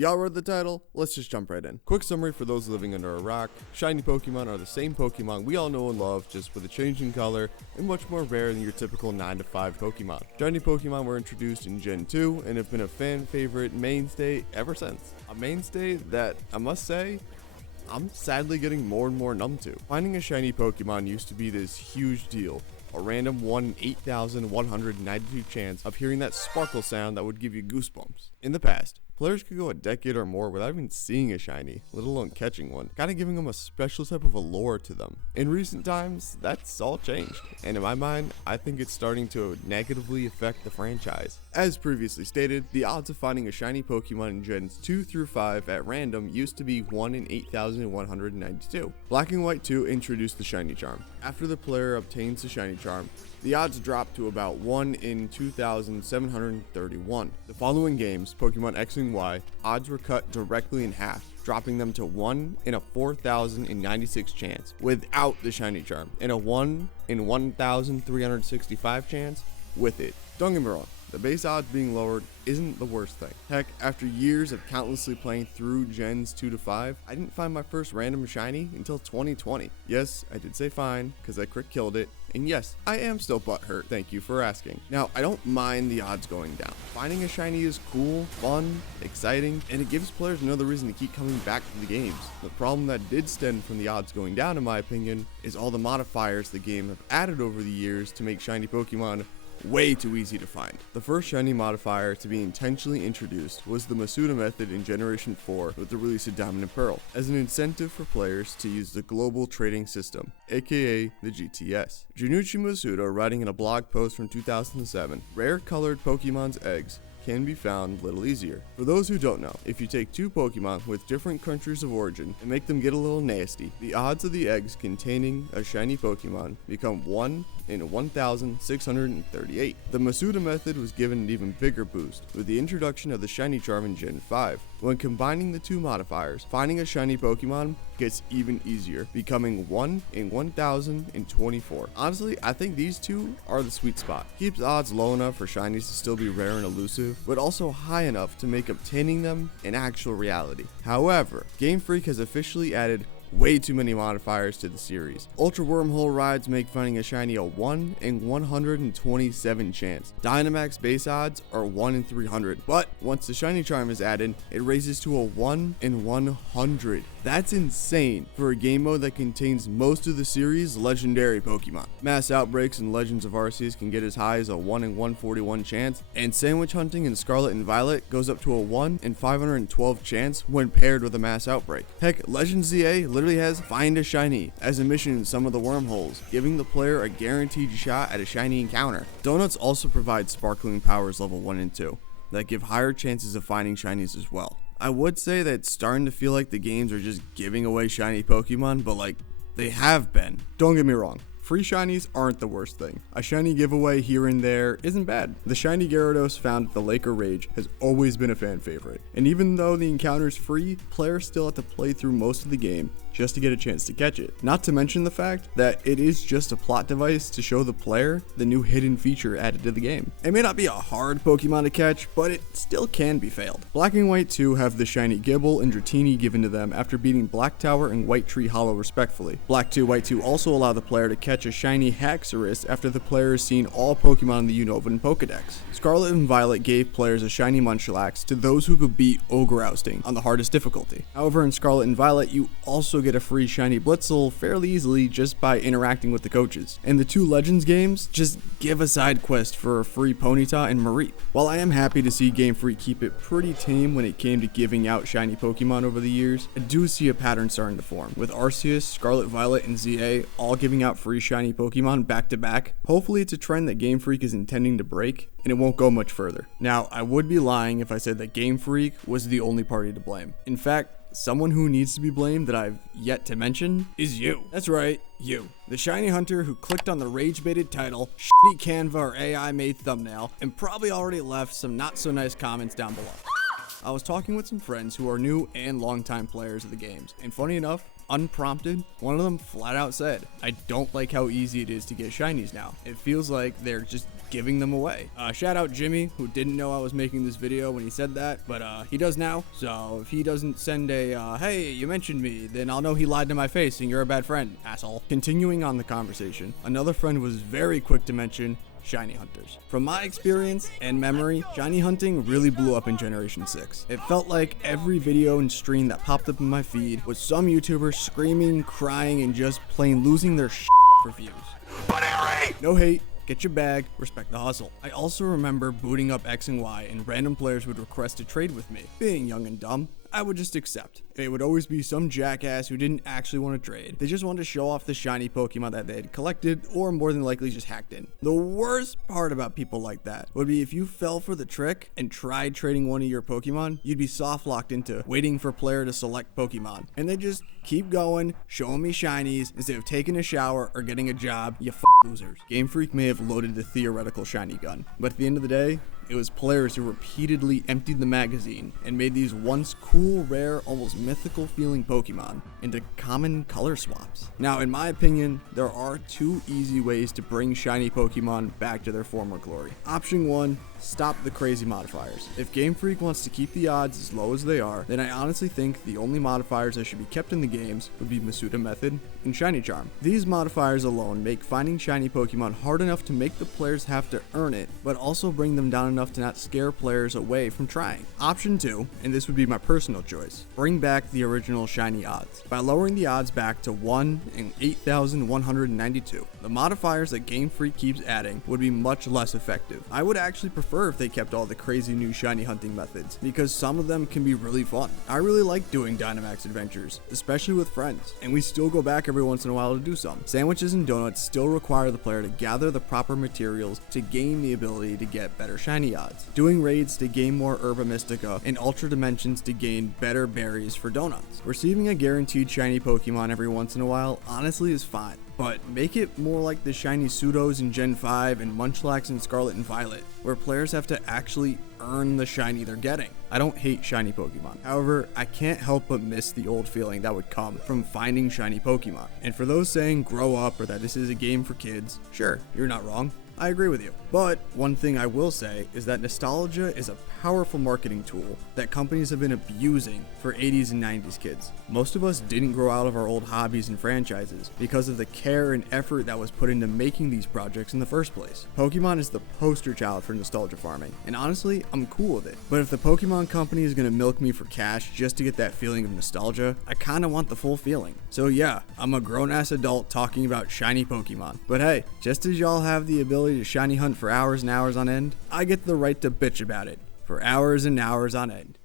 Y'all read the title? Let's just jump right in. Quick summary for those living under a rock. Shiny Pokemon are the same Pokemon we all know and love, just with a change in color and much more rare than your typical 9 to 5 Pokemon. Shiny Pokemon were introduced in Gen 2 and have been a fan favorite mainstay ever since. A mainstay that, I must say, I'm sadly getting more and more numb to. Finding a shiny Pokemon used to be this huge deal. A random 1 in 8,192 chance of hearing that sparkle sound that would give you goosebumps. In the past, players could go a decade or more without even seeing a shiny, let alone catching one, kinda giving them a special type of allure to them. In recent times, that's all changed, and in my mind, I think it's starting to negatively affect the franchise. As previously stated, the odds of finding a shiny Pokemon in Gens 2 through 5 at random used to be 1 in 8,192. Black and White 2 introduced the shiny charm. After the player obtains the shiny charm, the odds drop to about 1 in 2,731. The following games, Pokemon X and Y, odds were cut directly in half, dropping them to 1 in a 4,096 chance without the shiny charm, and a 1 in 1,365 chance with it. Don't get me wrong, the base odds being lowered isn't the worst thing. Heck, after years of countlessly playing through Gens 2 to 5, I didn't find my first random shiny until 2020. Yes, I did say fine, because I crit killed it, and yes, I am still butthurt, thank you for asking. Now, I don't mind the odds going down. Finding a shiny is cool, fun, exciting, and it gives players another reason to keep coming back to the games. The problem that did stem from the odds going down, in my opinion, is all the modifiers the game have added over the years to make shiny Pokemon way too easy to find. The first shiny modifier to be intentionally introduced was the Masuda method in Generation 4 with the release of Diamond and Pearl, as an incentive for players to use the global trading system, aka the GTS. Junichi Masuda, writing in a blog post from 2007, rare colored Pokemon's eggs can be found a little easier. For those who don't know, if you take two Pokemon with different countries of origin and make them get a little nasty, the odds of the eggs containing a shiny Pokemon become 1 in 1,638. The Masuda method was given an even bigger boost with the introduction of the shiny charm in Gen 5. When combining the two modifiers, finding a shiny Pokemon gets even easier, becoming 1 in 1,024. Honestly, I think these two are the sweet spot. Keeps odds low enough for shinies to still be rare and elusive, but also high enough to make obtaining them an actual reality. However, Game Freak has officially added way too many modifiers to the series. Ultra Wormhole rides make finding a shiny a 1 in 127 chance. Dynamax base odds are 1 in 300, but once the shiny charm is added, it raises to a 1 in 100. That's insane for a game mode that contains most of the series' legendary Pokemon. Mass Outbreaks and Legends of Arceus can get as high as a 1 in 141 chance, and Sandwich Hunting in Scarlet and Violet goes up to a 1 in 512 chance when paired with a Mass Outbreak. Heck, Legends ZA literally has Find a Shiny as a mission in some of the wormholes, giving the player a guaranteed shot at a shiny encounter. Donuts also provide Sparkling Powers level 1 and 2 that give higher chances of finding shinies as well. I would say that it's starting to feel like the games are just giving away shiny Pokemon, but like, they have been. Don't get me wrong, free shinies aren't the worst thing. A shiny giveaway here and there isn't bad. The shiny Gyarados found at the Laker Rage has always been a fan favorite, and even though the encounter is free, players still have to play through most of the game just to get a chance to catch it. Not to mention the fact that it is just a plot device to show the player the new hidden feature added to the game. It may not be a hard Pokemon to catch, but it still can be failed. Black and White 2 have the shiny Gible and Dratini given to them after beating Black Tower and White Tree Hollow respectfully. Black 2, White 2 also allow the player to catch a shiny Haxorus after the player has seen all Pokemon in the Unova Pokedex. Scarlet and Violet gave players a shiny Munchlax to those who could beat Ogre Ousting on the hardest difficulty. However, in Scarlet and Violet, you also get a free shiny Blitzel fairly easily just by interacting with the coaches. In the two Legends games, just give a side quest for a free Ponyta and Mareep. While I am happy to see Game Freak keep it pretty tame when it came to giving out shiny Pokemon over the years, I do see a pattern starting to form, with Arceus, Scarlet Violet, and ZA all giving out free shiny Pokemon back to back. Hopefully it's a trend that Game Freak is intending to break, and it won't go much further. Now, I would be lying if I said that Game Freak was the only party to blame. In fact, someone who needs to be blamed that I've yet to mention is you. That's right, you. The shiny hunter who clicked on the rage-baited title, shitty Canva or AI-made thumbnail, and probably already left some not-so-nice comments down below. I was talking with some friends who are new and longtime players of the games, and funny enough, unprompted, one of them flat out said, "I don't like how easy it is to get shinies now. It feels like they're just giving them away." Shout out Jimmy, who didn't know I was making this video when he said that, but he does now. So if he doesn't send a, "Hey, you mentioned me," then I'll know he lied to my face and you're a bad friend, asshole. Continuing on the conversation, another friend was very quick to mention shiny hunters. From my experience and memory, shiny hunting really blew up in Generation 6. It felt like every video and stream that popped up in my feed was some YouTuber screaming, crying, and just plain losing their shit for views. But Harry! No hate. Get your bag, respect the hustle. I also remember booting up X and Y and random players would request to trade with me. Being young and dumb, I would just accept. It would always be some jackass who didn't actually want to trade. They just wanted to show off the shiny Pokemon that they had collected, or more than likely just hacked in. The worst part about people like that would be if you fell for the trick and tried trading one of your Pokemon, you'd be soft locked into waiting for player to select Pokemon. And they just keep going, showing me shinies instead of taking a shower or getting a job, you losers. Game Freak may have loaded the theoretical shiny gun, but at the end of the day, it was players who repeatedly emptied the magazine and made these once cool, rare, almost mythical feeling Pokemon into common color swaps. Now, in my opinion, there are two easy ways to bring shiny Pokemon back to their former glory. Option 1, stop the crazy modifiers. If Game Freak wants to keep the odds as low as they are, then I honestly think the only modifiers that should be kept in the games would be Masuda Method and Shiny Charm. These modifiers alone make finding shiny Pokemon hard enough to make the players have to earn it, but also bring them down enough to not scare players away from trying. Option 2, and this would be my personal choice, bring back the original shiny odds. By lowering the odds back to 1 in 8,192, the modifiers that Game Freak keeps adding would be much less effective. I would actually prefer if they kept all the crazy new shiny hunting methods, because some of them can be really fun. I really like doing Dynamax adventures, especially with friends, and we still go back every once in a while to do some. Sandwiches and donuts still require the player to gather the proper materials to gain the ability to get better shiny odds, doing raids to gain more Herba Mystica, and Ultra Dimensions to gain better berries for donuts. Receiving a guaranteed shiny Pokemon every once in a while honestly is fine, but make it more like the shiny Pseudos in Gen 5 and Munchlax in Scarlet and Violet, where players have to actually earn the shiny they're getting. I don't hate shiny Pokemon. However, I can't help but miss the old feeling that would come from finding shiny Pokemon. And for those saying grow up or that this is a game for kids, sure, you're not wrong. I agree with you. But one thing I will say is that nostalgia is a powerful marketing tool that companies have been abusing for 80s and 90s kids. Most of us didn't grow out of our old hobbies and franchises because of the care and effort that was put into making these projects in the first place. Pokemon is the poster child for nostalgia farming, and honestly, I'm cool with it. But if the Pokemon company is gonna milk me for cash just to get that feeling of nostalgia, I kinda want the full feeling. So yeah, I'm a grown-ass adult talking about shiny Pokemon. But hey, just as y'all have the ability to shiny hunt for hours and hours on end, I get the right to bitch about it for hours and hours on end.